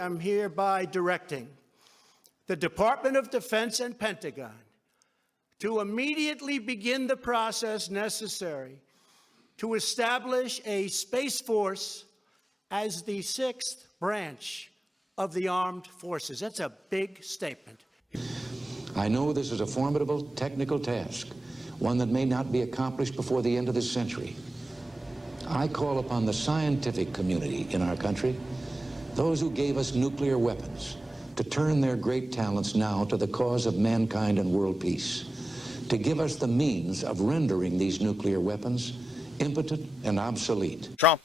I'm hereby directing the Department of Defense and Pentagon to immediately begin the process necessary to establish a Space Force as the sixth branch of the armed forces. That's a big statement. I know this is a formidable technical task, one that may not be accomplished before the end of this century. I call upon the scientific community in our country, those who gave us nuclear weapons, to turn their great talents now to the cause of mankind and world peace, to give us the means of rendering these nuclear weapons impotent and obsolete. Trump,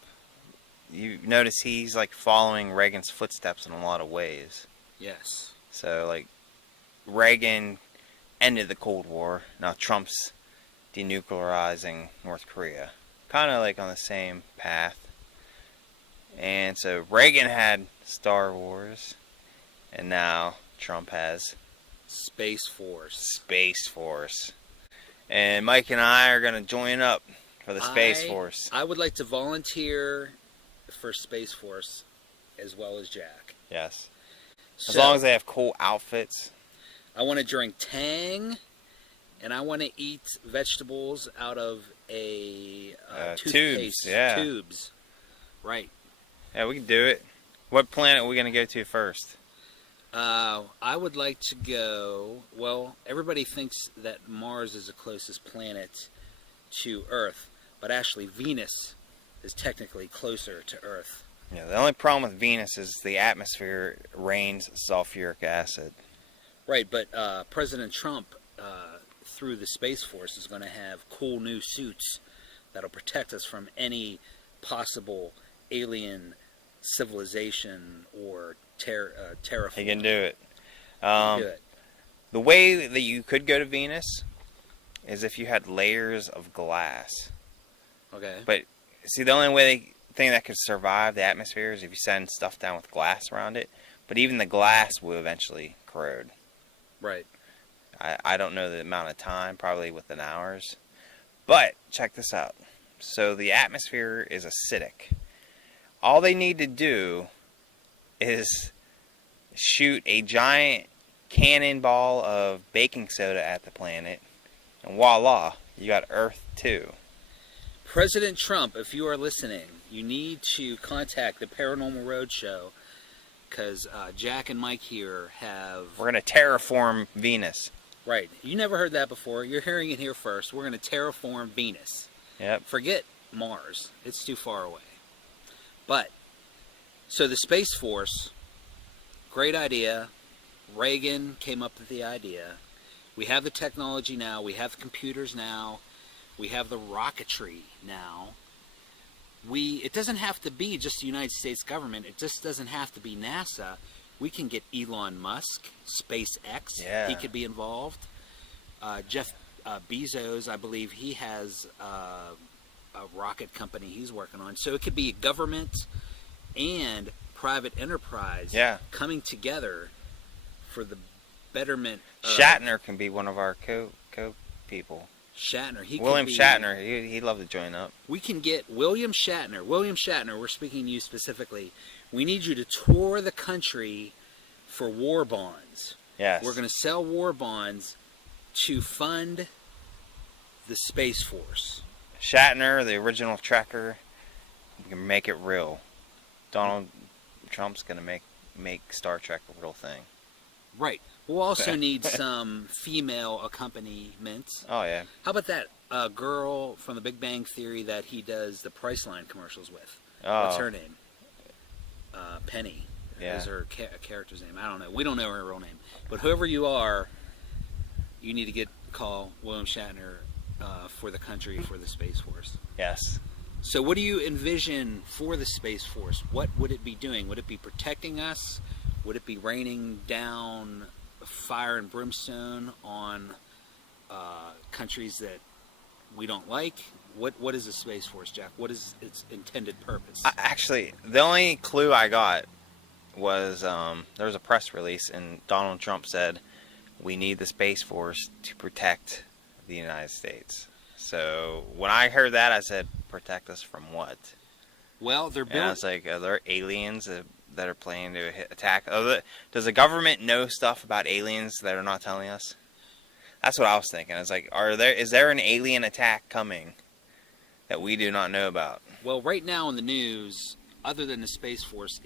you notice he's like following Reagan's footsteps in a lot of ways. Yes. So like Reagan ended the Cold War. Now Trump's denuclearizing North Korea. Kind of like on the same path. And so Reagan had Star Wars, and now Trump has Space Force. Space Force. And Mike and I are going to join up for the Space Force. I would like to volunteer for Space Force as well as Jack. Yes. As So, long as they have cool outfits. I want to drink Tang, and I want to eat vegetables out of a toothpaste. Tubes, yeah. Tubes. Right. Yeah, we can do it. What planet are we going to go to first? I would like to go, well, everybody thinks that Mars is the closest planet to Earth, but actually Venus is technically closer to Earth. Yeah, the only problem with Venus is the atmosphere rains sulfuric acid. Right, but President Trump, through the Space Force, is going to have cool new suits that'll protect us from any possible alien civilization or terraform. He can do it. He can do it. The way that you could go to Venus is if you had layers of glass. Okay. But see, the only thing that could survive the atmosphere is if you send stuff down with glass around it. But even the glass will eventually corrode. Right. I don't know the amount of time, probably within hours. But check this out. So the atmosphere is acidic. All they need to do is shoot a giant cannonball of baking soda at the planet, and voila, you got Earth 2. President Trump, if you are listening, you need to contact the Paranormal Roadshow, because Jack and Mike here have... We're going to terraform Venus. Right. You never heard that before. You're hearing it here first. We're going to terraform Venus. Yep. Forget Mars. It's too far away. But, so the Space Force, great idea. Reagan came up with the idea. We have the technology now. We have the computers now. We have the rocketry now. It doesn't have to be just the United States government. It just doesn't have to be NASA. We can get Elon Musk, SpaceX. Yeah. He could be involved. Jeff Bezos, I believe he has a rocket company he's working on. So it could be government and private enterprise coming together for the betterment of... Shatner can be one of our co people. Shatner. William Shatner. He'd love to join up. We can get William Shatner. William Shatner, we're speaking to you specifically. We need you to tour the country for war bonds. Yes. We're going to sell war bonds to fund the Space Force. Shatner, the original Trekker, we can make it real. Donald Trump's going to make Star Trek a real thing. Right. We'll also need some female accompaniment. Oh, yeah. How about that girl from the Big Bang Theory that he does the Priceline commercials with? Oh. What's her name? Penny. Yeah. Is her character's name. I don't know. We don't know her real name. But whoever you are, you need to call William Shatner for the country, for the Space Force. Yes. So what do you envision for the Space Force? What would it be doing? Would it be protecting us? Would it be raining down fire and brimstone on countries that we don't like? What is the Space Force, Jack? What is its intended purpose? Actually, the only clue I got was there was a press release, and Donald Trump said, we need the Space Force to protect the United States. So when I heard that, I said, protect us from what? Well, they're And I building... was like, are there aliens that are planning to attack? Does the government know stuff about aliens that are not telling us? That's what I was thinking. I was like, is there an alien attack coming that we do not know about? Well, right now in the news, other than the Space Force,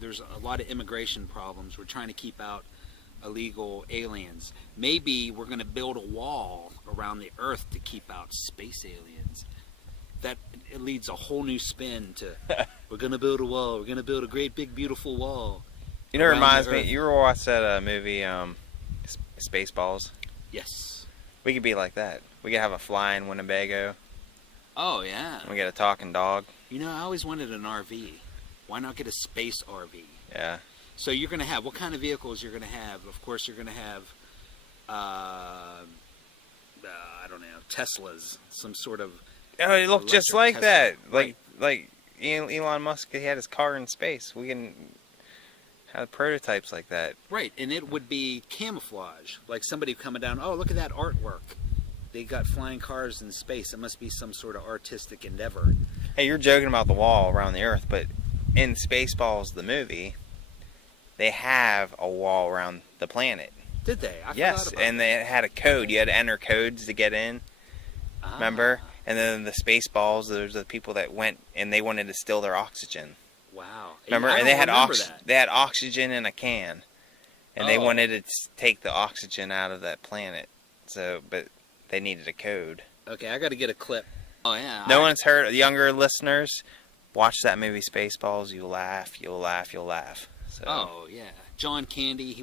there's a lot of immigration problems. We're trying to keep out illegal aliens. Maybe we're going to build a wall around the Earth to keep out space aliens. That it leads a whole new spin to we're going to build a wall. We're going to build a great big beautiful wall. You know, it around reminds the me. Earth. You ever watched that movie, Spaceballs? Yes. We could be like that. We could have a flying Winnebago. Oh yeah. We get a talking dog. You know, I always wanted an RV. Why not get a space RV? Yeah. So you're going to have, what kind of vehicles you're going to have? Of course, you're going to have, I don't know, Teslas, some sort of. Oh, it looked just electric like Tesla. that. Like Elon Musk, he had his car in space. We can have prototypes like that. Right, and it would be camouflage. Like somebody coming down, oh, look at that artwork. They got flying cars in space. It must be some sort of artistic endeavor. Hey, you're joking about the wall around the Earth, but in Spaceballs, the movie, they have a wall around the planet. Did they? I Yes, forgot about and they had a code. You had to enter codes to get in. that. Remember? And then the Spaceballs, there's the people that went and they wanted to steal their oxygen. Wow. Remember? I And they don't had remember that. they had oxygen in a can, and they Oh. wanted to take the oxygen out of that planet. So, but they needed a code. Okay, I got to get a clip. Oh, yeah. No one's heard. Younger listeners, watch that movie Spaceballs. You'll laugh. You'll laugh. You'll laugh. So, Oh, yeah. John Candy,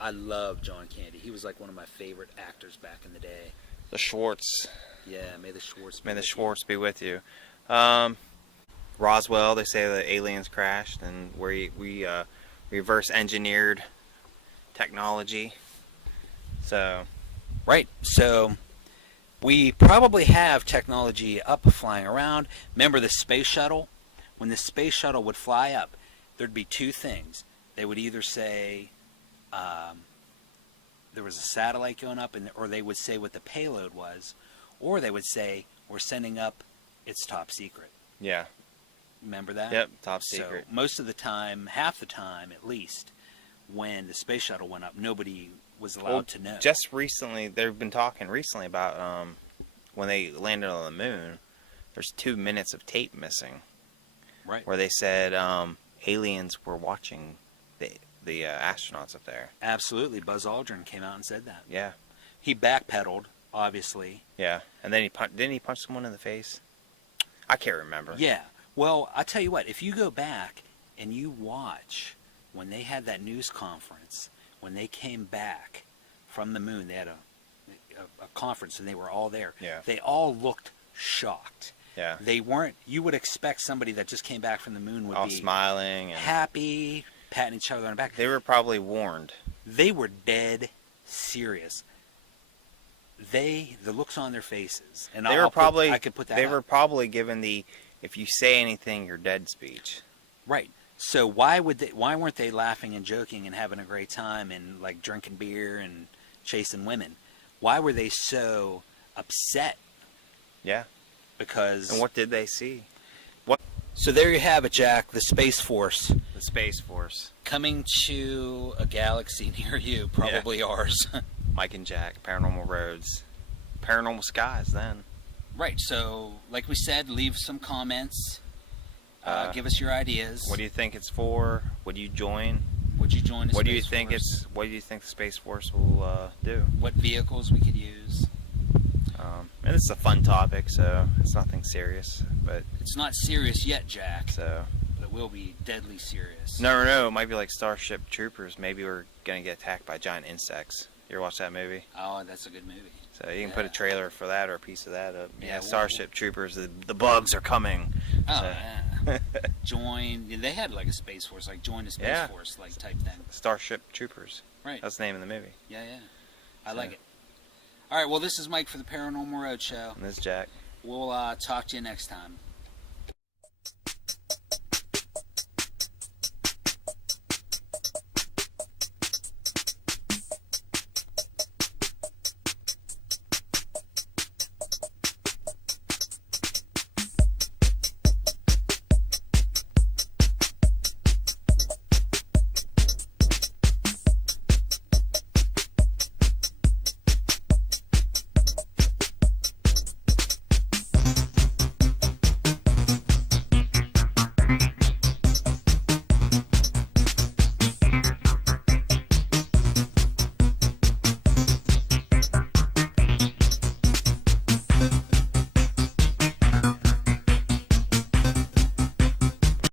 I love John Candy. He was like one of my favorite actors back in the day. the Schwartz. Yeah, may the Schwartz. May the with you. Schwartz be with you. Roswell, they say the aliens crashed, and we reverse engineered technology. So, Right. So we probably have technology up flying around. Remember the space shuttle? When the space shuttle would fly up, there'd be two things. They would either say there was a satellite going up, or they would say what the payload was, or they would say we're sending up, it's top secret. yeah. Remember that? Yep, top secret. So most of the time, half the time at least, when the space shuttle went up, nobody was allowed to know. Just recently, they've been talking recently about when they landed on the moon, there's 2 minutes of tape missing. Right. Where they said aliens were watching the astronauts up there. Absolutely. Buzz Aldrin came out and said that. Yeah. He backpedaled, obviously. Yeah. And then didn't he punch someone in the face? I can't remember. Yeah. Well, I tell you what, if you go back and you watch when they had that news conference, when they came back from the moon, they had a conference and they were all there. Yeah. They all looked shocked. Yeah. They weren't, you would expect somebody that just came back from the moon would All be smiling. And happy, patting each other on the back. they were probably warned. They were dead serious. The looks on their faces, and They were probably I could put that. They out. were probably given the "if you say anything, you're dead" speech. Right. So why weren't they laughing and joking and having a great time and like drinking beer and chasing women? Why were they so upset? Yeah. Because And what did they see? so there you have it, Jack. The Space Force The Space Force. coming to a galaxy near you, probably ours. Mike and Jack, Paranormal Roads, Paranormal Skies. Then. Right. So, like we said, leave some comments. Give us your ideas. What do you think it's for? Would you join? Would you join the What do you Space think Force? What do you think the Space Force will do? What vehicles we could use? And it's a fun topic, so it's nothing serious. But It's not serious yet, Jack, so but it will be deadly serious. no, it might be like Starship Troopers. Maybe we're gonna get attacked by giant insects. You ever watch that movie? Oh, that's a good movie. So you can put a Yeah. trailer for that or a piece of that up. Yeah, Yeah, we'll- Starship Troopers. The bugs are coming. Oh, So- yeah. Join. They had like a Space Force, like join the Space Yeah. Force, like type thing. Starship Troopers. Right. That's the name of the movie. Yeah, yeah. I So- like it. All right. Well, this is Mike for the Paranormal Roadshow. And this is Jack. We'll talk to you next time.